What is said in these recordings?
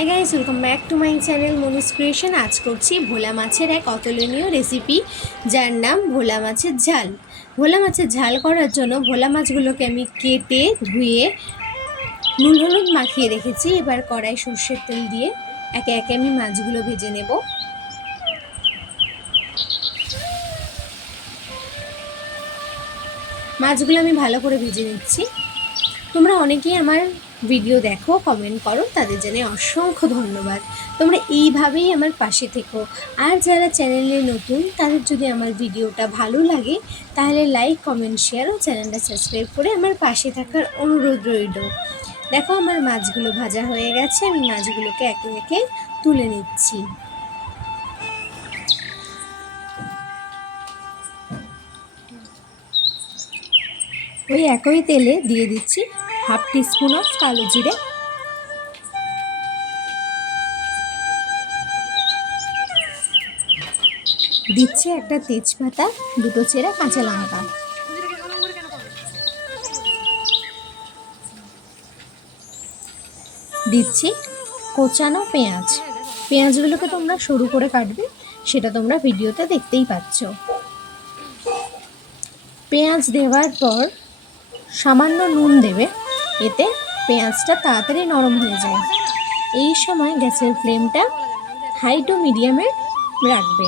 Hi guys welcome back to my channel Manus creation আজ করছি ভোলা মাছের এক অতুলনীয় রেসিপি যার নাম ভোলা মাছের ঝাল। ভোলা মাছের ঝাল করার জন্য ভোলা মাছগুলোকে আমি কেটে, ধুয়ে, নুন হলুদ মাখিয়ে রেখেছি। এবার কড়াই সর্ষের তেল দিয়ে একে একে আমি মাছগুলো ভেজে নেব। মাছগুলো আমি ভালো করে ভেজে নিচ্ছি। তোমরা অনেকেই আমার ভিডিও দেখো কমেন্ট করো, তাদের জন্য অসংখ্য ধন্যবাদ। তোমরা এইভাবেই আমার পাশে থেকো। আর যারা চ্যানেলে নতুন, তাদের যদি আমার ভিডিওটা ভালো লাগে, তাহলে লাইক কমেন্ট শেয়ার ও চ্যানেলটা সাবস্ক্রাইব করে আমার পাশে থাকার অনুরোধ রইল। দেখো, আমার মাছগুলো ভাজা হয়ে গেছে, আমি মাছগুলোকে একে একে তুলে নিচ্ছি। ওই একই তেলে দিয়ে দিচ্ছি। হাফ টিস্পুন অফ কালো জিরে। দিচ্ছি একটা তেজপাতা, দুটো চেরা কাঁচা লঙ্কা। দিচ্ছি কোচানো পেঁয়াজ। পেঁয়াজগুলোকে তোমরা সরু করে কাটবে, সেটা তোমরা ভিডিওতে দেখতেই পাচ্ছ। পেঁয়াজ দেওয়ার পর সামান্য নুন দেবে। এতে পেঁয়াজটা তাড়াতাড়ি নরম হয়ে যায়। এই সময় গ্যাসের ফ্লেমটা হাই টু মিডিয়ামে রাখবে।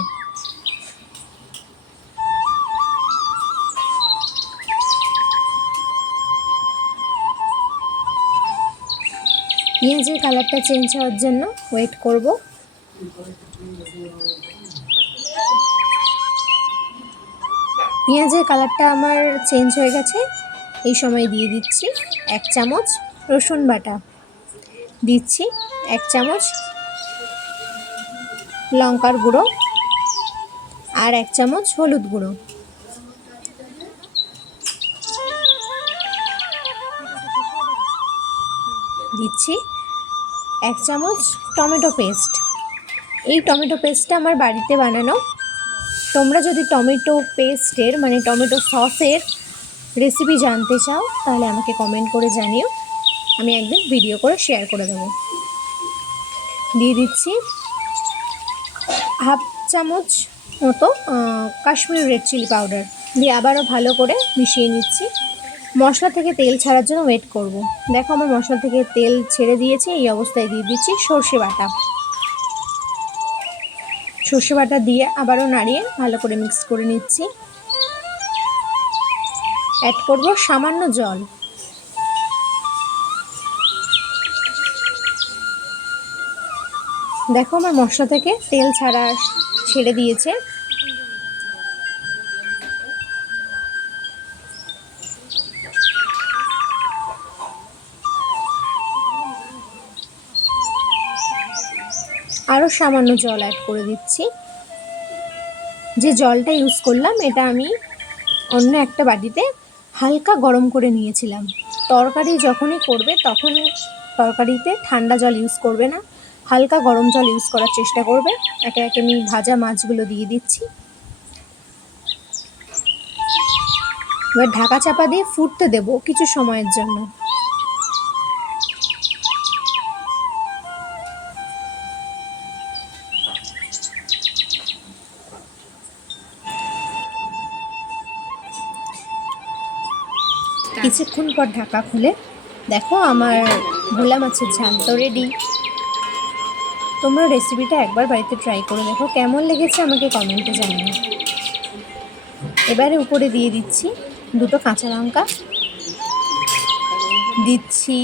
পেঁয়াজের কালারটা চেঞ্জ হওয়ার জন্য ওয়েট করব। পেঁয়াজের কালারটা আমার চেঞ্জ হয়ে গেছে, এই সময় দিয়ে দিচ্ছি। এক চামচ রসুন বাটা। দিচ্ছি এক চামচ লঙ্কার গুঁড়ো আর এক চামচ হলুদ গুঁড়ো। দিচ্ছি এক চামচ টমেটো পেস্ট। এই টমেটো পেস্টটা আমার বাড়িতে বানানো। তোমরা যদি টমেটো পেস্টের মানে টমেটো সসের রেসিপি জানতে চাও, তাহলে আমাকে কমেন্ট করে জানিও। আমি একদিন ভিডিও করে শেয়ার করে দেবো। দিয়ে দিচ্ছি হাফ চামচ মতো কাশ্মীর রেড চিলি পাউডার দিয়ে আবারও ভালো করে মিশিয়ে নিচ্ছি। মশলা থেকে তেল ছাড়ার জন্য ওয়েট করব। দেখো আমার মশলা থেকে তেল ছেড়ে দিয়েছে, এই অবস্থায় দিয়ে দিচ্ছি সর্ষে বাটা। সর্ষে বাটা দিয়ে আবারও নাড়িয়ে ভালো করে মিক্স করে নিচ্ছি। অ্যাড করব সামান্য জল। দেখো আমার মশলা থেকে তেল ছাড়া ছেড়ে দিয়েছে। আরও সামান্য জল অ্যাড করে দিচ্ছি। যে জলটা ইউজ করলাম, এটা আমি অন্য একটা বাটিতে হালকা গরম করে নিয়েছিলাম। তরকারি যখনই করবে তখন তরকারিতে ঠান্ডা জল ইউজ করবে না। হালকা গরম জল ইউজ করার চেষ্টা করবে। একে একে আমি ভাজা মাছগুলো দিয়ে দিচ্ছি। এবার ঢাকা চাপা দিয়ে ফুটতে দেব কিছু সময়ের জন্য। কিছুক্ষণ পর ঢাকা খুলে দেখো আমার ভোলা মাছের ঝাল তো রেডি তোমরা রেসিপিটা একবার বাড়িতে ট্রাই করে দেখো, কেমন লেগেছে আমাকে কমেন্টে জানিও। এবারে উপরে দিয়ে দিচ্ছি দুটো কাঁচা লঙ্কা। দিচ্ছি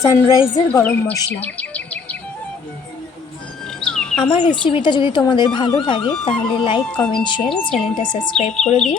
সানরাইজের গরম মশলা। আমার রেসিপিটা যদি তোমাদের ভালো লাগে, তাহলে লাইক কমেন্ট শেয়ার চ্যানেলটা সাবস্ক্রাইব করে দিও।